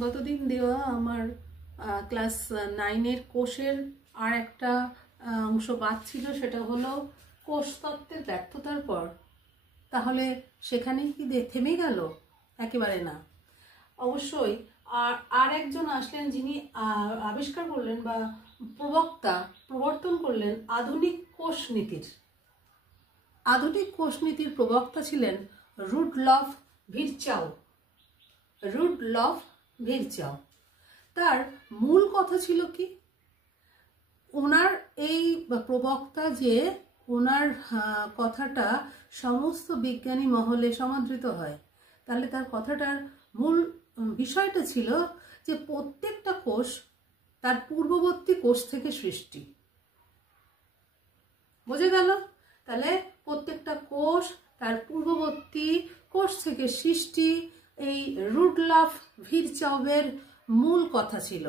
গতদিন দেওয়া আমার ক্লাস 9-এর কোষের আর একটা অংশ বাদ ছিল, সেটা হলো কোষতত্ত্বের ব্যর্থতার পর। তাহলে সেখানেই কি থেমে গেল? একেবারে না। অবশ্যই আর একজন আসলেন যিনি আবিষ্কার করলেন বা প্রবর্তন করলেন আধুনিক কোষনীতির। আধুনিক কোষনীতির প্রবক্তা ছিলেন রুডলফ ভিরচাও। তার মূল কথা ছিল কি, ওনার এই প্রবক্তা যে ওনার কথাটা সমস্ত বিজ্ঞানী মহলে সমাদৃত হয়, তাহলে তার কথাটার মূল বিষয়টা ছিল যে প্রত্যেকটা কোষ তার পূর্ববর্তী কোষ থেকে সৃষ্টি। বোঝা গেল? তাহলে প্রত্যেকটা কোষ তার পূর্ববর্তী কোষ থেকে সৃষ্টি, এই রুডলফ ভিরচাওয়ের মূল কথা ছিল।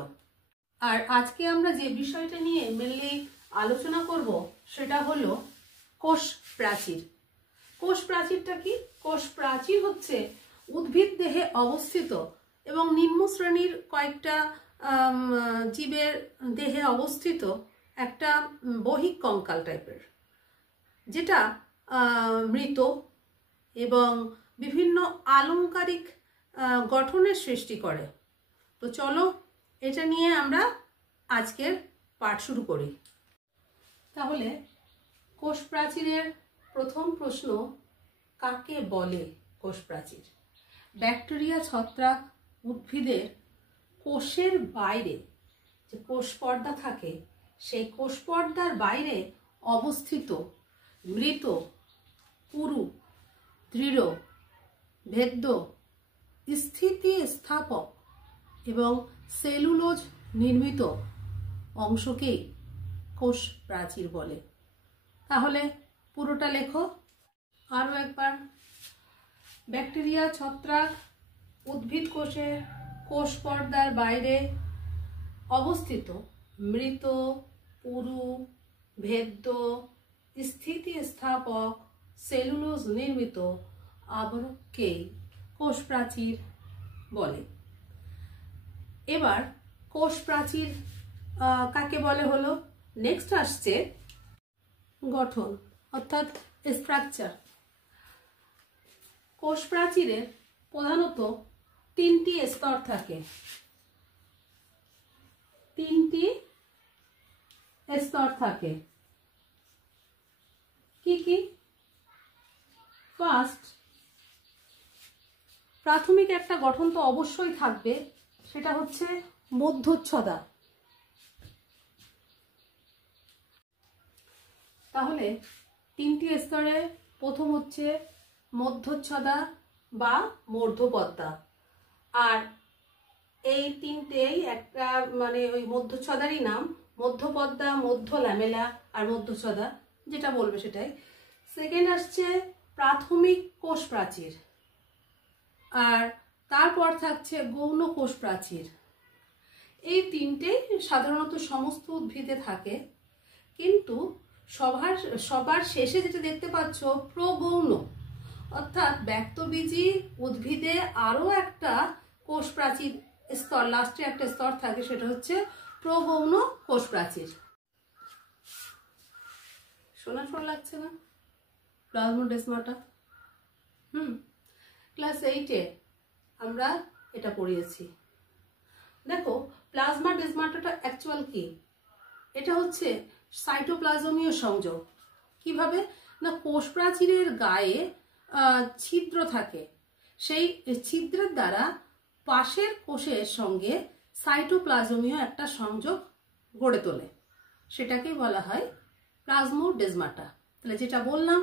আর আজকে আমরা যে বিষয়টা নিয়ে মেনলি আলোচনা করব সেটা হলো কোষ প্রাচীর। কোষ প্রাচীরটা কি? কোষ প্রাচীর হচ্ছে উদ্ভিদ দেহে অবস্থিত এবং নিম্ন শ্রেণীর কয়েকটা জীবের দেহে অবস্থিত একটা বহিঃ কঙ্কাল টাইপের, যেটা মৃত এবং বিভিন্ন আলংকারিক গঠনের সৃষ্টি করে। তো চলো এটা নিয়ে আমরা আজকের পাঠ শুরু করি। তাহলে কোষ প্রাচীরের প্রথম প্রশ্ন, কাকে বলে কোষ প্রাচীর? ব্যাকটেরিয়া, ছত্রাক, উদ্ভিদের কোষের বাইরে যে কোষ পর্দা থাকে, সেই কোষ পর্দার বাইরে অবস্থিত মৃত, পুরু, দৃঢ়, ভেদ্য, স্থিতিস্থাপক এবং সেলুলোজ নির্মিত অংশকেই কোষ প্রাচীর বলে। তাহলে পুরোটা লেখো আরও একবার। ব্যাকটেরিয়া, ছত্রাক, উদ্ভিদ কোষের কোষ পর্দার বাইরে অবস্থিত মৃত, পুরু, ভেদ্য, স্থিতিস্থাপক, সেলুলোজ নির্মিত আবরণকেই কোষ প্রাচীর বলে। এবার কোষ প্রাচীর কাকে বলে হলো। নেক্সট আসছে গঠন, অর্থাৎ স্ট্রাকচার। কোষ প্রাচীরের প্রধানত তিনটি স্তর থাকে। কি কি? ফার্স্ট, প্রাথমিক একটা গঠন তো অবশ্যই থাকবে, সেটা হচ্ছে মধ্যচ্ছদা। তাহলে তিনটি স্তরে প্রথম হচ্ছে মধ্যচ্ছদা বা মূর্ধ্বপদ্মা। আর এই তিনটেই একটা মানে ওই মধ্যচ্ছদারই নাম, মধ্যপদ্মা, মধ্য ল্যামেলা আর মধ্যচ্ছদা, যেটা বলবে সেটাই। সেকেন্ড আসছে প্রাথমিক কোষ প্রাচীর, আর তারপর থাকছে গৌণ কোষ প্রাচীর। এই তিনটেই সাধারণত সমস্ত উদ্ভিদে থাকে, কিন্তু সবার শেষে যেটা দেখতে পাচ্ছ প্রগৌণ, অর্থাৎ ব্যক্তবীজী উদ্ভিদে আরও একটা কোষ প্রাচীর স্তর, লাস্টে একটা স্তর থাকে, সেটা হচ্ছে প্রগৌণ কোষ প্রাচীর। শোনা লাগছে না? প্লাজমোডেসমাটা ক্লাস 8-এ আমরা এটা পড়িয়েছি। দেখো, প্লাজমোডেসমাটাটা অ্যাকচুয়াল কি? এটা হচ্ছে সাইটোপ্লাজমীয় সংযোগ। কিভাবে না, কোষ প্রাচীরের গায়ে ছিদ্র থাকে, সেই ছিদ্রের দ্বারা পাশের কোষের সঙ্গে সাইটোপ্লাজমীয় একটা সংযোগ গড়ে তোলে, সেটাকে বলা হয় প্লাজমোডেসমাটা। তাহলে যেটা বললাম